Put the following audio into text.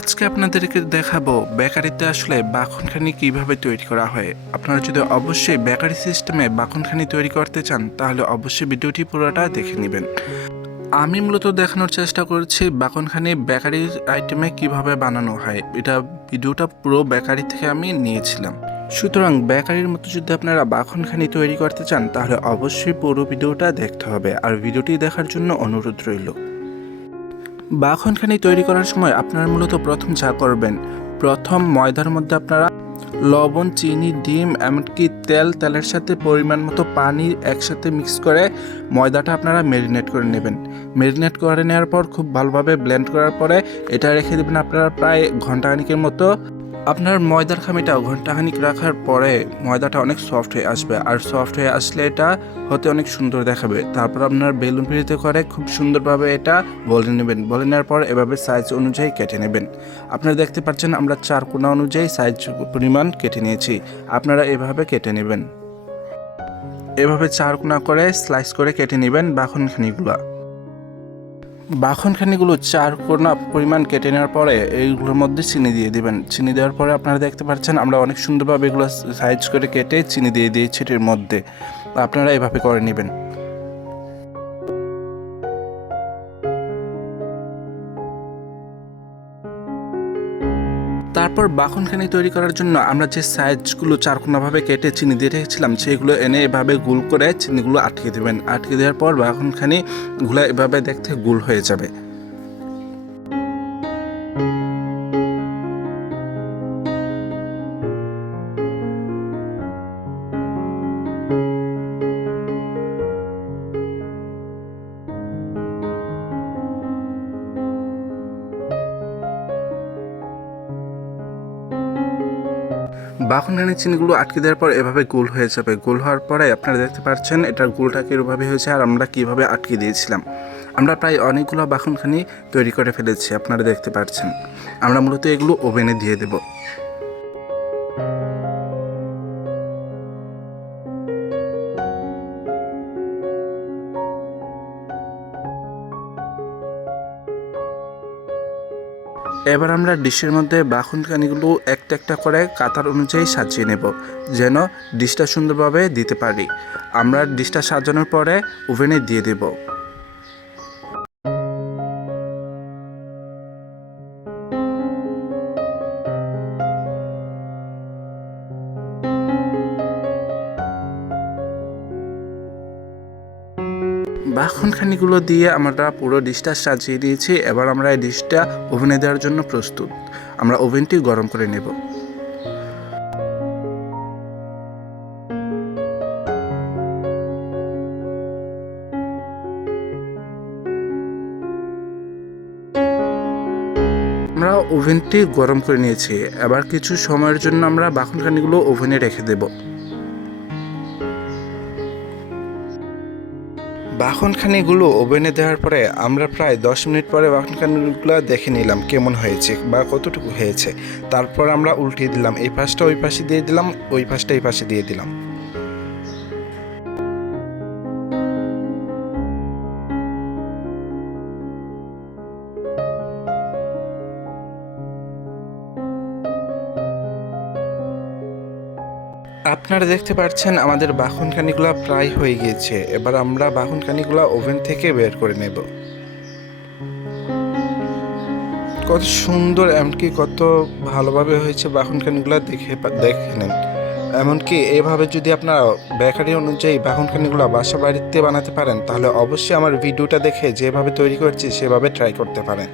আজকে আপনাদেরকে দেখাবো বেকারিতে আসলে বাখনখানি কীভাবে তৈরি করা হয়। আপনারা যদি অবশ্যই বেকারি সিস্টেমে বাখনখানি তৈরি করতে চান, তাহলে অবশ্যই ভিডিওটি পুরোটা দেখে নেবেন। আমি মূলত দেখানোর চেষ্টা করছি বাকনখানি বেকারির আইটেমে কীভাবে বানানো হয়। এটা ভিডিওটা পুরো বেকারি থেকে আমি নিয়েছিলাম। সুতরাং বেকারির মতো যদি আপনারা বাখনখানি তৈরি করতে চান, তাহলে অবশ্যই পুরো ভিডিওটা দেখতে হবে। আর ভিডিওটি দেখার জন্য অনুরোধ রইল। বাখনখানি তৈরি করার সময় আপনারা মূলত প্রথম যা করবেন, প্রথম ময়দার মধ্যে আপনারা লবণ, চিনি, ডিম, এমনকি তেল, তেলের সাথে পরিমাণ মতো পানি একসাথে মিক্স করে ময়দাটা আপনারা ম্যারিনেট করে নেবেন। ম্যারিনেট করে নেওয়ার পর খুব ভালোভাবে ব্লেন্ড করার পরে এটা রেখে দেবেন আপনারা প্রায় ঘন্টাখানিকের মতো। আপনার ময়দার খামিটা ঘন্টাখানিক রাখার পরে ময়দাটা অনেক সফট হয়ে আসবে। আর সফট হয়ে আসলে এটা হতে অনেক সুন্দর দেখাবে। তারপর আপনার বেলুন ফিরিতে করে খুব সুন্দরভাবে এটা বলে নেবেন। বলে নেওয়ার পর এভাবে সাইজ অনুযায়ী কেটে নেবেন। আপনারা দেখতে পাচ্ছেন আমরা চার কোনা অনুযায়ী সাইজ পরিমাণ কেটে নিয়েছি। আপনারা এভাবে কেটে নেবেন। এভাবে চার কোনা করে স্লাইস করে কেটে নেবেন বাখনখানিগুলো। বাখনখানিগুলো চার কোনা পরিমাণ কেটে নেওয়ার পরে এইগুলোর মধ্যে চিনি দিয়ে দিবেন। চিনি দেওয়ার পরে আপনারা দেখতে পাচ্ছেন, আমরা অনেক সুন্দরভাবে এগুলো সাইজ করে কেটে চিনি দিয়ে দিয়েছি এটির মধ্যে। আপনারা এভাবে করে নেবেন। তারপর বাখনখানি তৈরি করার জন্য আমরা যে সাইজগুলো চারকোনাভাবে কেটে চিনি দিয়ে রেখেছিলাম, সেগুলো এনে এভাবে গুল করে চিনিগুলো আটকে দেবেন। আটকে দেওয়ার পর বাখনখানি গুলা এভাবে দেখতে গুল হয়ে যাবে। বাখনখানি চিনিগুলো আটকে দেওয়ার পর এভাবে গোল হয়ে যাবে। গোল হওয়ার পরে আপনারা দেখতে পাচ্ছেন এটার গোলটা কীভাবে হয়েছে আর আমরা কীভাবে আটকে দিয়েছিলাম। আমরা প্রায় অনেকগুলো বাখনখানি তৈরি করে ফেলেছি, আপনারা দেখতে পাচ্ছেন। আমরা মূলত এগুলো ওভেনে দিয়ে দেব। এবার আমরা ডিশের মধ্যে বাখনখানিগুলো একটা একটা করে কাতার অনুযায়ী সাজিয়ে নেব, যেন ডিশটা সুন্দরভাবে দিতে পারি। আমরা ডিশটা সাজানোর পরে ওভেনে দিয়ে দেব। বাখনখানিগুলো দিয়ে আমরা পুরো ডিশটা সাজিয়ে দিয়েছি। এবার আমরা এই ডিশটা ওভেনে দেওয়ার জন্য প্রস্তুত। আমরা ওভেনটি গরম করে নেব। আমরা ওভেনটি গরম করে নিয়েছি। এবার কিছু সময়ের জন্য আমরা বাখনখানিগুলো ওভেনে রেখে দেবো। বাখনখানিগুলো ওভেনে দেওয়ার পরে আমরা প্রায় দশ মিনিট পরে বাখনখানিগুলো দেখে নিলাম কেমন হয়েছে বা কতটুকু হয়েছে। তারপর আমরা উল্টিয়ে দিলাম, এই পাশটা ওই পাশে দিয়ে দিলাম, ওই পাশটা এই পাশে দিয়ে দিলাম। আপনারা দেখতে পাচ্ছেন আমাদের বাখনখানিগুলো প্রায় হয়ে গিয়েছে। এবার আমরা বাখনখানিগুলো ওভেন থেকে বের করে নেব। কত সুন্দর, এমনকি কত ভালোভাবে হয়েছে বাখনখানিগুলো দেখে দেখে নেন। এমনকি এভাবে যদি আপনারা বেকারি অনুযায়ী বাখনখানিগুলো বাসা বাড়িতে বানাতে পারেন, তাহলে অবশ্যই আমার ভিডিওটা দেখে যেভাবে তৈরি করছি, সেভাবে ট্রাই করতে পারেন।